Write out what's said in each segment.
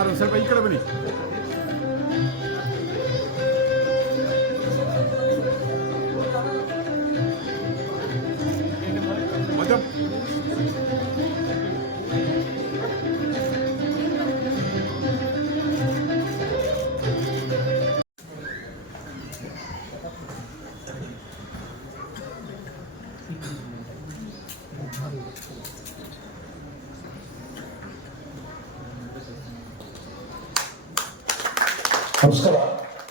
Sir ಸ್ವಲ್ಪ ಈ ಕಡೆ ಬನ್ನಿ. ನಮಸ್ಕಾರ.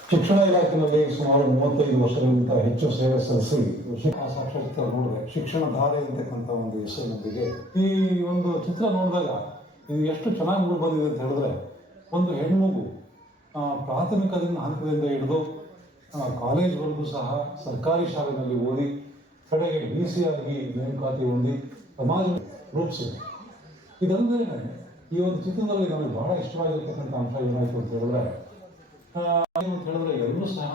ಶಿಕ್ಷಣ ಇಲಾಖೆಯಲ್ಲಿ ಸುಮಾರು 35 ವರ್ಷಗಳಿಗಿಂತ ಹೆಚ್ಚು ಸೇವೆ ಸಲ್ಲಿಸಿ ಸಾಕ್ಷ್ಯಚಿತ್ರ ನೋಡಿದೆ. ಶಿಕ್ಷಣ ಧಾರೆ ಅಂತಕ್ಕಂಥ ಒಂದು ಹೆಸರಿನೊಂದಿಗೆ ಈ ಒಂದು ಚಿತ್ರ ನೋಡಿದಾಗ ಇದು ಎಷ್ಟು ಚೆನ್ನಾಗಿ ಮೂಡಿ ಬಂದಿದೆ ಅಂತ ಹೇಳಿದ್ರೆ, ಒಂದು ಹೆಣ್ಮಗು ಪ್ರಾಥಮಿಕದಿಂದ ಹಂತದಿಂದ ಹಿಡಿದು ಕಾಲೇಜ್ವರೆಗೂ ಸಹ ಸರ್ಕಾರಿ ಶಾಲೆಯಲ್ಲಿ ಓದಿ ಕಡೆಗೆ DC ಆಗಿ ನೇಮಕಾತಿ ಹೊಂದಿ ಸಮಾಜ ರೂಪಿಸಿದೆ. ಇದಲ್ಲದೆ ಈ ಒಂದು ಚಿತ್ರದಲ್ಲಿ ನಮಗೆ ಬಹಳ ಇಷ್ಟವಾಗಿರ್ತಕ್ಕಂಥ ಅಂಶ ಏನಾಯಿತು ಅಂತ ಹೇಳಿದ್ರೆ ಎಲ್ಲರೂ ಸಹ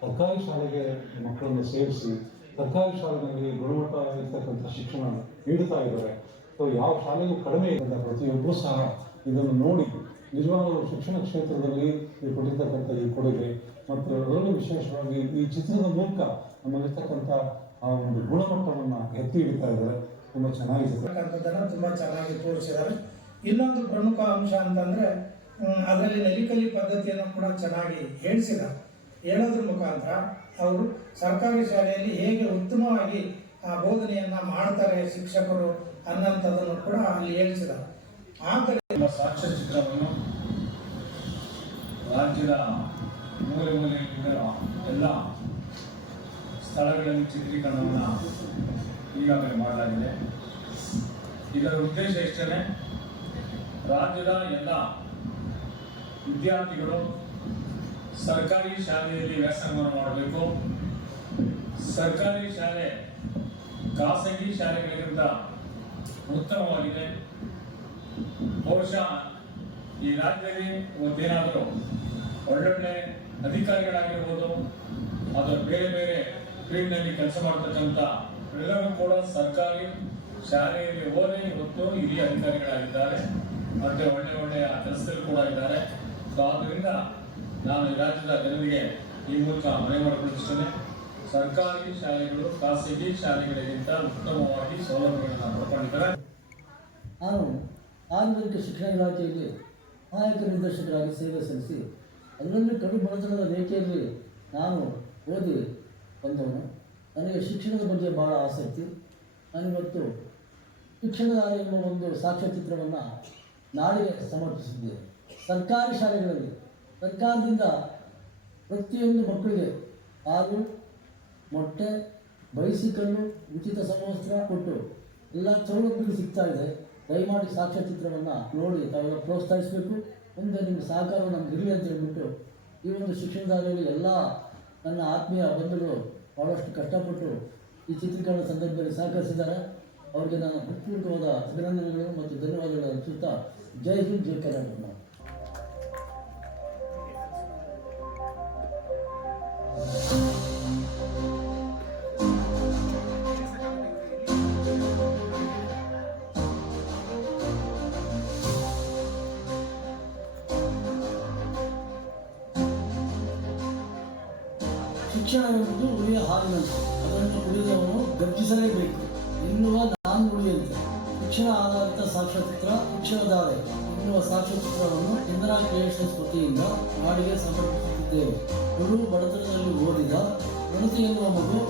ಸರ್ಕಾರಿ ಶಾಲೆಗೆ ಮಕ್ಕಳನ್ನು ಸೇರಿಸಿ ಸರ್ಕಾರಿ ಶಾಲೆಯಲ್ಲಿ ಗುಣಮಟ್ಟ ಇರ್ತಕ್ಕಂಥ ಶಿಕ್ಷಣ ನೀಡುತ್ತಾ ಇದ್ದಾರೆ. ಸೊ ಯಾವ ಶಾಲೆಗೂ ಕಡಿಮೆ ಇದ್ದಂಥ ಪ್ರತಿಯೊಬ್ಬರೂ ಸಹ ಇದನ್ನು ನೋಡಿ ನಿಜವಾಗಲೂ ಶಿಕ್ಷಣ ಕ್ಷೇತ್ರದಲ್ಲಿ ಕೊಟ್ಟಿರ್ತಕ್ಕಂಥ ಈ ಕೊಡುಗೆ ಮತ್ತು ಅದರಲ್ಲೂ ವಿಶೇಷವಾಗಿ ಈ ಚಿತ್ರದ ಮೂಲಕ ನಮ್ಮಲ್ಲಿರ್ತಕ್ಕಂಥ ಆ ಒಂದು ಗುಣಮಟ್ಟವನ್ನು ಎತ್ತಿ ಹಿಡಿತಾ ಇದ್ದಾರೆ. ತುಂಬ ಚೆನ್ನಾಗಿದೆ, ತುಂಬ ಚೆನ್ನಾಗಿ ತೋರಿಸಿದ್ದಾರೆ. ಇನ್ನೊಂದು ಪ್ರಮುಖ ಅಂಶ ಅಂತಂದರೆ ಅದರಲ್ಲಿ ನಲಿಕಲಿ ಪದ್ಧತಿಯನ್ನು ಕೂಡ ಚೆನ್ನಾಗಿ ಹೇಳೋದ್ರ ಮುಖಾಂತರ ಅವರು ಸರ್ಕಾರಿ ಶಾಲೆಯಲ್ಲಿ ಹೇಗೆ ಉತ್ತಮವಾಗಿ ಬೋಧನೆಯನ್ನು ಮಾಡ್ತಾರೆ ಶಿಕ್ಷಕರು ಅನ್ನೋಂಥದ್ದನ್ನು ಕೂಡ ಅಲ್ಲಿ ಹೇಳಿಸಿದ್ದಾರೆ. ಆದ್ದರಿಂದ ಸಾಕ್ಷ್ಯಚಿತ್ರವನ್ನು ರಾಜ್ಯದ ಮೂಲೆ ಮೂಲೆಯಿಂದ ಎಲ್ಲ ಸ್ಥಳಗಳಲ್ಲಿ ಚಿತ್ರೀಕರಣವನ್ನು ಈಗಾಗಲೇ ಮಾಡಲಾಗಿದೆ. ಇದರ ಉದ್ದೇಶ ಇಷ್ಟೇ, ರಾಜ್ಯದ ಎಲ್ಲ ವಿದ್ಯಾರ್ಥಿಗಳು ಸರ್ಕಾರಿ ಶಾಲೆಯಲ್ಲಿ ವ್ಯಾಸಂಗವನ್ನು ಮಾಡಬೇಕು. ಸರ್ಕಾರಿ ಶಾಲೆ ಖಾಸಗಿ ಶಾಲೆಗಳಿಗಿಂತ ಉತ್ತಮವಾಗಿದೆ. ಬಹುಶಃ ಈ ರಾಜ್ಯದಲ್ಲಿ ಒಂದೇನಾದರೂ ಒಳ್ಳೊಳ್ಳೆ ಅಧಿಕಾರಿಗಳಾಗಿರ್ಬೋದು, ಅದು ಬೇರೆ ಬೇರೆ ಫೀಲ್ಡ್ನಲ್ಲಿ ಕೆಲಸ ಮಾಡ್ತಕ್ಕಂಥ ಎಲ್ಲರೂ ಕೂಡ ಸರ್ಕಾರಿ ಶಾಲೆಯಲ್ಲಿ ಓದಿ ಇವತ್ತು ಹಿರಿಯ ಅಧಿಕಾರಿಗಳಾಗಿದ್ದಾರೆ, ಮತ್ತೆ ಒಳ್ಳೆಯ ಕೆಲಸದಲ್ಲಿ ಕೂಡ ಇದ್ದಾರೆ. ಸೊ ಆದ್ದರಿಂದ ನಾನು ಈ ರಾಜ್ಯದ ಜನರಿಗೆ ಈ ಮೂಲಕ ಮನವಿ ಮಾಡಿಕೊಳ್ಳುತ್ತೇನೆ, ಸರ್ಕಾರಿ ಶಾಲೆಗಳು ಖಾಸಗಿ ಶಾಲೆಗಳಿಗಿಂತ ಉತ್ತಮವಾಗಿ ಸೌಲಭ್ಯಗಳನ್ನು ಪಡ್ಕೊಂಡಿದ್ದಾರೆ. ನಾನು ಆಂತರಿಕ ಶಿಕ್ಷಣ ಇಲಾಖೆಯಲ್ಲಿ ಸಹಾಯಕ ನಿರ್ದೇಶಕರಾಗಿ ಸೇವೆ ಸಲ್ಲಿಸಿ ಅದರಲ್ಲಿ ಕಡು ಬಡತನದ ರೇಖೆಯಲ್ಲಿ ನಾನು ಓದಿ ಬಂದವನು. ನನಗೆ ಶಿಕ್ಷಣದ ಬಗ್ಗೆ ಭಾಳ ಆಸಕ್ತಿ. ನಾನಿವತ್ತು ಶಿಕ್ಷಣದಾರಿ ಎಂಬ ಒಂದು ಸಾಕ್ಷ್ಯಚಿತ್ರವನ್ನು ನಾಡಿಗೆ ಸಮರ್ಪಿಸಿದ್ದೇವೆ. ಸರ್ಕಾರಿ ಶಾಲೆಗಳಲ್ಲಿ ಸರ್ಕಾರದಿಂದ ಪ್ರತಿಯೊಂದು ಮಕ್ಕಳಿಗೆ ಹಾಲು, ಮೊಟ್ಟೆ, ಬೈಸಿಕಲ್ಲು, ಉಚಿತ ಸಮವಸ್ತ್ರ ಕೊಟ್ಟು ಎಲ್ಲ ಸೌಲಭ್ಯಗಳು ಸಿಗ್ತಾ ಇದೆ. ದಯಮಾಡಿ ಸಾಕ್ಷ್ಯಚಿತ್ರವನ್ನು ನೋಡಿ ತಾವೆಲ್ಲ ಪ್ರೋತ್ಸಾಹಿಸಬೇಕು. ಮುಂದೆ ನಿಮ್ಮ ಸಹಕಾರ ನಮ್ಗೆ ಇರಲಿ ಅಂತ ಹೇಳ್ಬಿಟ್ಟು ಈ ಒಂದು ಶಿಕ್ಷಣದಾರಿಯಲ್ಲಿ ಎಲ್ಲ ನನ್ನ ಆತ್ಮೀಯ ಬಂಧುಗಳು ಭಾಳಷ್ಟು ಕಷ್ಟಪಟ್ಟು ಈ ಚಿತ್ರೀಕರಣ ಸಂದರ್ಭದಲ್ಲಿ ಸಹಕರಿಸಿದ್ದಾರೆ. ಅವರಿಗೆ ನಾನು ಹೃತ್ಪೂರ್ವಕವಾದ ಅಭಿನಂದನೆಗಳು ಮತ್ತು ಧನ್ಯವಾದಗಳನ್ನು ಅರ್ಪಿಸುತ್ತಾ ಜೈ ಹಿಂದ್, ಜೈ ಕರ್ನಾಟಕ. ಶಿಕ್ಷಣ ಎನ್ನುವುದು ಉಳಿಯ ಹಾಲಿನಂತೆ, ಅದನ್ನು ಕುಡಿದವನು ಗರ್ಜಿಸಲೇಬೇಕು ಎನ್ನುವ ನಾನು ಉಳಿಯಂತೆ. ಶಿಕ್ಷಣ ಆಧಾರಿತ ಸಾಕ್ಷ್ಯಚಿತ್ರ ಶಿಕ್ಷಣಧಾರೆ ಎನ್ನುವ ಸಾಕ್ಷ್ಯಚಿತ್ರವನ್ನು ಇಂದಿರಾ ಕ್ರಿಯೇಷನ್ಸ್ ವತಿಯಿಂದ ನಾಡಿಗೆ ಸಮರ್ಪಿಸುತ್ತಿದ್ದೇವೆ. ಹುಡುಗ ಬಡತನದಲ್ಲಿ ಓದಿದ ಗಣತಿ ಎನ್ನುವ ಮಗು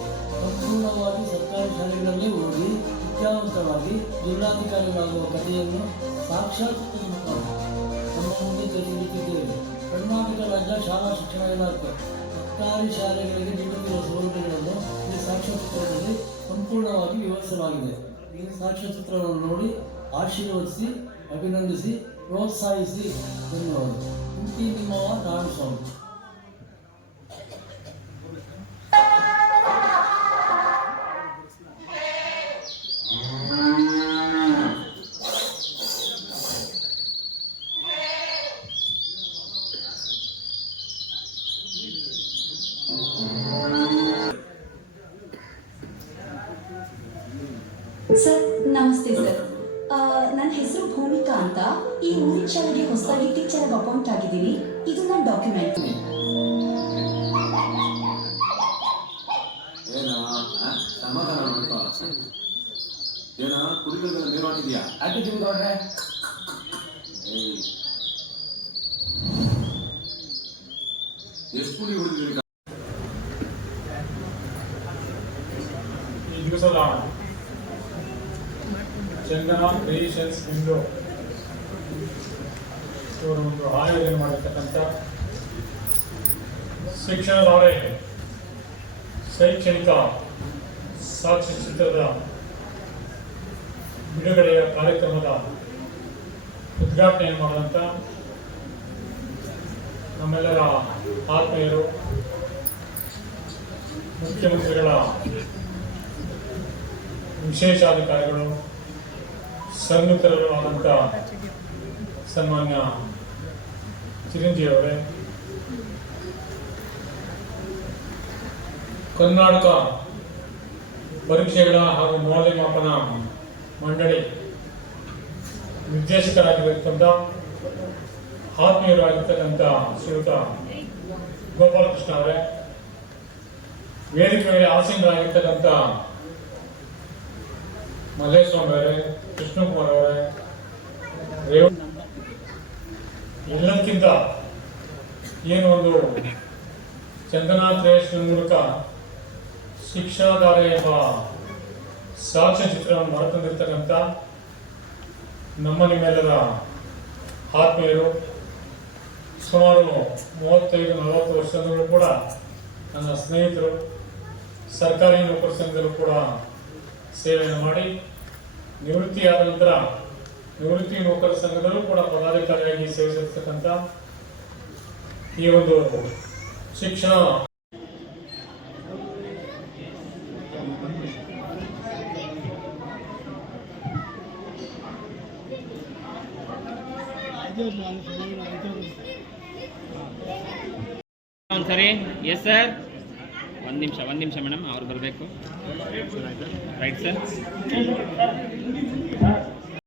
ಸಂಪೂರ್ಣವಾಗಿ ಸರ್ಕಾರಿ ಶಾಲೆಗಳಲ್ಲೇ ಓದಿ ವಿದ್ಯಾವಂತವಾಗಿ ಜಿಲ್ಲಾಧಿಕಾರಿಗಳಾಗುವ ಕಥೆಯನ್ನು ಸಾಕ್ಷಾತ್ಕಾರದ ಮುಖಾಂತರ ನಮ್ಮ ಮುಂದೆ ತೆರೆದಿಟ್ಟಿದ್ದೇವೆ. ಕರ್ನಾಟಕ ರಾಜ್ಯ ಶಾಲಾ ಶಿಕ್ಷಣ ಇಲಾಖೆ ಸರ್ಕಾರಿ ಶಾಲೆಗಳಿಗೆ ನೀಡುತ್ತಿರುವ ಸೌಲಭ್ಯಗಳನ್ನು ಈ ಸಾಕ್ಷ್ಯಚಿತ್ರದಲ್ಲಿ ಸಂಪೂರ್ಣವಾಗಿ ವಿವರಿಸಲಾಗಿದೆ. ಈ ಸಾಕ್ಷ್ಯಚಿತ್ರವನ್ನು ನೋಡಿ ಆಶೀರ್ವದಿಸಿ, ಅಭಿನಂದಿಸಿ, ಪ್ರೋತ್ಸಾಹಿಸಿ ಎನ್ನುವುದು ಇಂತಿ ನಿಮ್ಮವ ನಾಡು ಸ್ವಾಮಿ. ಸರ್ ನಮಸ್ತೆ ಸರ್. ನನ್ನ ಹೆಸರು ಭೂಮಿಕಾ ಅಂತ. ಈ ಊರಿನ ಶಾಲೆಗೆ ಹೊಸದಾಗಿ ಟೀಚರ್ ಆಗಿ ಅಪಾಯಿಂಟ್ ಆಗಿದ್ದೀನಿ. ಇದು ನನ್ನ ಡಾಕ್ಯುಮೆಂಟ್. ಸಮಾಧಾನ ಮಾಡ್ಕೋ. ಏನ ಕುರಿಗಳನ್ನ ನೀರು ಹಾಕಿದ್ಯಾ? ಹಾಕಿದ್ದೀನಿ ನೋಡ್ರೆ. ಎಷ್ಟು ಕುರಿ ಹೊಡೆದಿದ್ದೀರಿ? ಈ ದಿವಸದ ಚಂದನ ಕ್ರಿಯೇಷನ್ಸ್ ಎಂದು ಇವರು ಒಂದು ಆಯೋಜನೆ ಮಾಡಿರ್ತಕ್ಕಂಥ ಶಿಕ್ಷಣದವರೇ ಶೈಕ್ಷಣಿಕ ಸಾಕ್ಷ್ಯಚಿತ್ರದ ಬಿಡುಗಡೆಯ ಕಾರ್ಯಕ್ರಮದ ಉದ್ಘಾಟನೆಯನ್ನು ಮಾಡಿದಂಥ ನಮ್ಮೆಲ್ಲರ ಆತ್ಮೀಯರು, ಮುಖ್ಯಮಂತ್ರಿಗಳ ವಿಶೇಷಾಧಿಕಾರಿಗಳು, ಸನ್ಮಿತ್ರರು ಆದಂಥ ಸನ್ಮಾನ್ಯ ಚಿರಂಜೀವಿ ಅವರೇ, ಕರ್ನಾಟಕ ಪರೀಕ್ಷೆಗಳ ಹಾಗೂ ಮೌಲ್ಯಮಾಪನ ಮಂಡಳಿ ನಿರ್ದೇಶಕರಾಗಿರ್ತಕ್ಕಂಥ ಆತ್ಮೀಯರಾಗಿರ್ತಕ್ಕಂಥ ಶ್ರೀಯುತ ಗೋಪಾಲಕೃಷ್ಣ ಅವರೇ, ವೇದಿಕೆ ಮೇಲೆ ಆಸೀನರಾಗಿರ್ತಕ್ಕಂಥ ಮಲ್ಲೇಸ್ವಾಮಿ ಅವರೇ, ಕೃಷ್ಣಕುಮಾರ್ ಅವರೇ, ಎಲ್ಲಕ್ಕಿಂತ ಏನು ಒಂದು ಚಂದನಾ ಕ್ರಿಯೇಷನ್ ಮೂಲಕ ಶಿಕ್ಷಾಧಾರೆ ಎಂಬ ಸಾಕ್ಷ್ಯಚಿತ್ರವನ್ನು ಹೊರತಂದಿರ್ತಕ್ಕಂಥ ನಮ್ಮ ನಿಮ್ಮೆಲ್ಲರ ಆತ್ಮೀಯರು, ಸುಮಾರು 35-40 ವರ್ಷದಲ್ಲೂ ಕೂಡ ನನ್ನ ಸ್ನೇಹಿತರು, ಸರ್ಕಾರಿ ನೌಕರ ಸಂಘದಲ್ಲೂ ಕೂಡ ಸೇವೆಯನ್ನು ಮಾಡಿ ನಿವೃತ್ತಿಯಾದ ನಂತರ ನಿವೃತ್ತಿ ನೌಕರ ಸಂಘದಲ್ಲೂ ಕೂಡ ಪದಾಧಿಕಾರಿಯಾಗಿ ಸೇವಿಸಿರ್ತಕ್ಕಂಥ ಈ ಒಂದು ಶಿಕ್ಷಣ ಸರಿ. ಎಸ್ ಸರ್, ಒಂದು ನಿಮಿಷ ಮೇಡಮ್, ಅವ್ರು ಬರಬೇಕು. Right sir.